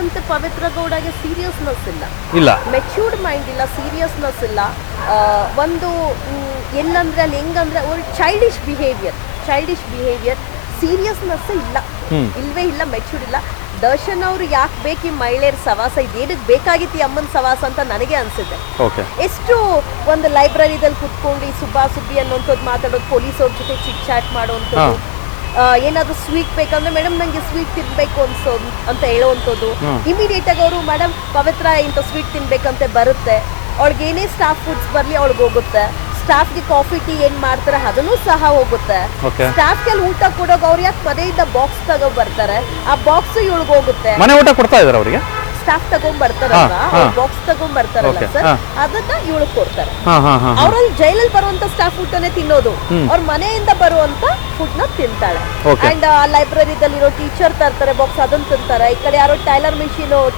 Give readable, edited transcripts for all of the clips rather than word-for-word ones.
ಕಂಡಂತೆ ಪವಿತ್ರ ಗೌಡಗೆ ಸೀರಿಯಸ್ನೆಸ್ ಇಲ್ಲ, matured mind ಇಲ್ಲ, ಸೀರಿಯಸ್ನೆಸ್ ಇಲ್ಲ. ಒಂದು ಎಲ್ಲಂದ್ರೆ ಅಲ್ಲಿ ಹೆಂಗಂದ್ರೆ ಒಂದು ಚೈಲ್ಡಿಶ್ ಬಿಹೇವಿಯರ್, ಸೀರಿಯಸ್ನೆಸ್ ಇಲ್ಲ, ಇಲ್ವೇ ಇಲ್ಲ, ಮೆಚ್ಯೂರ್ಡ್ ಇಲ್ಲ. ದರ್ಶನ್ ಅವರು ಯಾಕೆ ಬೇಕು ಈ ಮಹಿಳೆಯರ ಸವಾಸ, ಇದೇನಕ್ಕೆ ಬೇಕಾಗಿತ್ತು ಈ ಅಮ್ಮನ ಸವಾಸ ಅಂತ ನನಗೆ ಅನ್ಸುತ್ತೆ. ಎಷ್ಟು ಒಂದು ಲೈಬ್ರರಿದಲ್ಲಿ ಕುತ್ಕೊಂಡು ಈ ಸುಬ್ಬಿ ಅನ್ನೋಂಥದ್ದು ಮಾತಾಡೋದು, ಪೊಲೀಸ್ ಅವ್ರ ಜೊತೆ ಚಿಟ್ ಚಾಟ್ ಮಾಡೋವಂಥದ್ದು, ಏನಾದ್ರು ಸ್ವೀಟ್ ಬೇಕಂದ್ರೆ ಮೇಡಮ್ ನಂಗೆ ಸ್ವೀಟ್ ತಿನ್ಬೇಕು ಅಂತ ಹೇಳೋವಂಥದ್ದು. ಇಮಿಡಿಯೇಟ್ ಆಗಿ ಅವರು ಮೇಡಮ್ ಪವಿತ್ರ ಇಂಥ ಸ್ವೀಟ್ ತಿನ್ಬೇಕಂತ ಬರುತ್ತೆ, ಅವಳಿಗೆ ಏನೇ ಸ್ಟಾಫ್ ಫುಡ್ಸ್ ಬರ್ಲಿ ಅವಳಿಗೆ ಹೋಗುತ್ತೆ. ಸ್ಟಾಫ್ಗೆ ಕಾಫಿ ಟೀ ಏನ್ ಮಾಡ್ತಾರೆ ಅದನ್ನು ಸಹ ಹೋಗುತ್ತೆ. ಸ್ಟಾಫ್ಗೆ ಊಟ ಕೊಡೋಕೆ ಅವ್ರು ಯಾಕೆ ಮನೆಯಿಂದ ಬಾಕ್ಸ್ ತಗೋ ಬರ್ತಾರೆ, ಆ ಬಾಕ್ಸ್ ಇವಳಿಗೆ ಹೋಗುತ್ತೆ. ಮನೆ ಊಟ ಕೊಡ್ತಾ ಇದಾರೆ ಅವರಿಗೆ, ಸ್ಟಾಫ್ ತಗೊಂಡ್ಬರ್ತಾರಲ್ಲ, ಬಾಕ್ಸ್ ತಗೊಂಡ್ಬರ್ತಾರಲ್ಲ ಸರ್, ಅದನ್ನ ಇವಳಿಗೆ ಕೊಡ್ತಾರೆ. ಅವ್ರಲ್ಲಿ ಜೈಲಲ್ಲಿ ಬರುವಂತ ಸ್ಟಾಫ್ ಊಟನೇ ತಿನ್ನೋದು, ಅವ್ರ ಮನೆಯಿಂದ ಬರುವಂತ ಫುಡ್ ನ ತಿಂತಾಳೆ. ಅಂಡ್ ಲೈಬ್ರರಿದಲ್ಲಿ ಇರೋ ಟೀಚರ್ ತರ್ತಾರೆ ಬಾಕ್ಸ್, ಅದನ್ನ ತಿಂತಾರೆ. ಈ ಕಡೆ ಯಾರೋ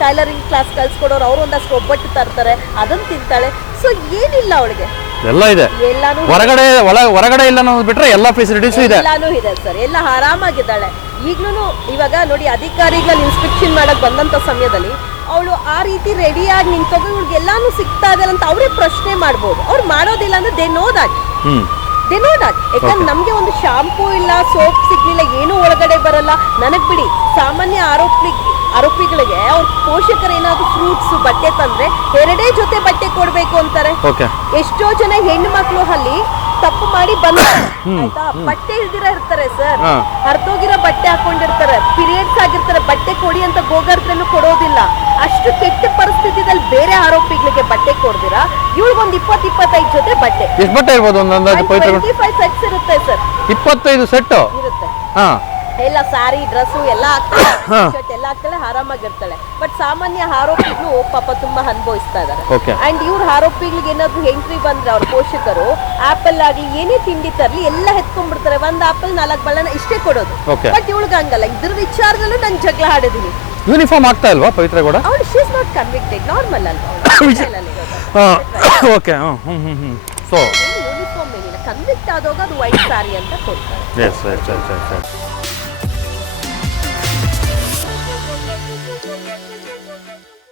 ಟೈಲರಿಂಗ್ ಕ್ಲಾಸ್ ಕಲ್ಸ್ಕೊಡೋರು ಅವ್ರು ಒಂದಷ್ಟು ಒಬ್ಬಟ್ಟು ತರ್ತಾರೆ, ಅದನ್ನ ತಿಂತಾಳೆ. ಸೊ ಏನಿಲ್ಲ ಅವಳಿಗೆ, ಎಲ್ಲ ಇದೆ, ಹೊರಗಡೆ ಇಲ್ಲ ಬಿಟ್ರೆ ಎಲ್ಲ ಫೆಸಿಲಿಟೀಸ್ ಇದೆ, ಎಲ್ಲಾನು ಇದೆ ಸರ್, ಎಲ್ಲ ಆರಾಮಾಗಿದ್ದಾಳೆ. ಈಗ್ಲೂ ಇವಾಗ ನೋಡಿ ಅಧಿಕಾರಿಗಳು ಇನ್ಸ್ಪೆಕ್ಷನ್ ಮಾಡಕ್ ಬಂದಂತ ಸಮಯದಲ್ಲಿ ಅವಳು ಆ ರೀತಿ ರೆಡಿಯಾಗಿ ನಿಂತೋಗ ಇವ್ಳಿಗೆ ಎಲ್ಲಾನು ಸಿಗ್ತಾ ಇದೆ ಅಂತ ಅವರೇ ಪ್ರಶ್ನೆ ಮಾಡ್ಬೋದು. ಅವ್ರು ಮಾಡೋದಿಲ್ಲ ಅಂದ್ರೆ ದೇ ನೋ ದಟ್. ಯಾಕಂದ್ರೆ ನಮ್ಗೆ ಒಂದು ಶಾಂಪೂ ಇಲ್ಲ, ಸೋಪ್ ಸಿಗ್ಲಿಲ್ಲ, ಏನು ಒಳಗಡೆ ಬರಲ್ಲ. ನನಗ್ ಬಿಡಿ, ಸಾಮಾನ್ಯ ಆರೋಪಿಗಳಿಗೆ ಅವ್ರ ಪೋಷಕರು ಏನಾದ್ರು ಫ್ರೂಟ್ಸ್ ಬಟ್ಟೆ ತಂದ್ರೆ 2 ಜೊತೆ ಬಟ್ಟೆ ಕೊಡ್ಬೇಕು ಅಂತಾರೆ. ಎಷ್ಟೋ ಜನ ಹೆಣ್ಣು ಮಕ್ಳು ಅಲ್ಲಿ ತಪ್ಪು ಮಾಡಿ ಬಂದಿರ್ತಾರೆ, ಆಯ್ತಾ, ಬಟ್ಟೆ ಇಲ್ದಿರ ಇರ್ತಾರೆ ಸರ್, ಹರಿದೋಗಿರೋ ಬಟ್ಟೆ ಹಾಕೊಂಡಿರ್ತಾರೆ, ಪೀರಿಯಡ್ಸ್ ಆಗಿರ್ತಾರೆ, ಬಟ್ಟೆ ಕೊಡಿ ಅಂತ ಗೋಗರ್ದ್ರನ್ನು ಕೊಡೋದಿಲ್ಲ. ಅಷ್ಟು ಕೆಟ್ಟ ಪರಿಸ್ಥಿತಿದಲ್ಲಿ ಬೇರೆ ಆರೋಪಿಗಳಿಗೆ ಬಟ್ಟೆ ಕೊಡ್ದಿರಾ ಇವಳಿಗೊಂದು 20-25 ಜೊತೆ ಬಟ್ಟೆ. ಎಷ್ಟು ಬಟ್ಟೆ ಇರ್ಬೋದು? 25 ಸೆಟ್ಸ್ ಇರುತ್ತೆ ಸರ್. 25 ಸೆಟ್ ಇರುತ್ತೆ, ಎಲ್ಲ ಸಾರಿ ಡ್ರೆಸ್ ಎಲ್ಲ ಹಾಕ್ತಾಳೆ, ಶರ್ಟ್ ಎಲ್ಲ ಹಾಕ್ತಾಳೆ, ಆರಾಮಾಗಿರ್ತಾಳೆ. ಬಟ್ ಸಾಮಾನ್ಯ ಆರೋಪಿಗಳು ಪಾಪ ತುಂಬಾ ಅನುಭವಿಸ್ತಾ ಇದಾರೆ. ಅಂಡ್ ಇವ್ರ ಆರೋಪಿಗಳಿಗೆ ಏನಾದ್ರು ಎಂಟ್ರಿ ಬಂದ್ರೆ ಅವ್ರ ಪೋಷಕರು ಆಪಲ್ ಆಗ್ಲಿ ಏನೇ ತಿಂಡಿ ತರ್ಲಿ ಎಲ್ಲ ಎತ್ಕೊಂಡ್ಬಿಡ್ತಾರೆ. ಒಂದ್ ಆಪಲ್ 4 ಬಳ್ಳನ ಇಷ್ಟೇ ಕೊಡೋದು. ಬಟ್ ಇವಳಿಗೆ ಹಂಗಲ್ಲ, ಇದ್ರ ವಿಚಾರದಲ್ಲೂ ನಾನು ಜಗಳ ಆಡಿದೀನಿ. ಯೂನಿಫಾರ್ಮ್ ಆಗ್ತಾ ಇಲ್ವಾ ಪವಿತ್ರ ಗೌಡ? ಅವಳು she is not convicted, normal ಅಲ್ವಾ? ಓಕೆ, ಸೊ ಯೂನಿಫಾರ್ಮ್ ಏನಿಲ್ಲ, ಕನ್ವಿಕ್ಟ್ ಆದಾಗ ಅದು ವೈಟ್ ಸಾರಿ ಅಂತ ಕೊಡ್ತಾರೆ.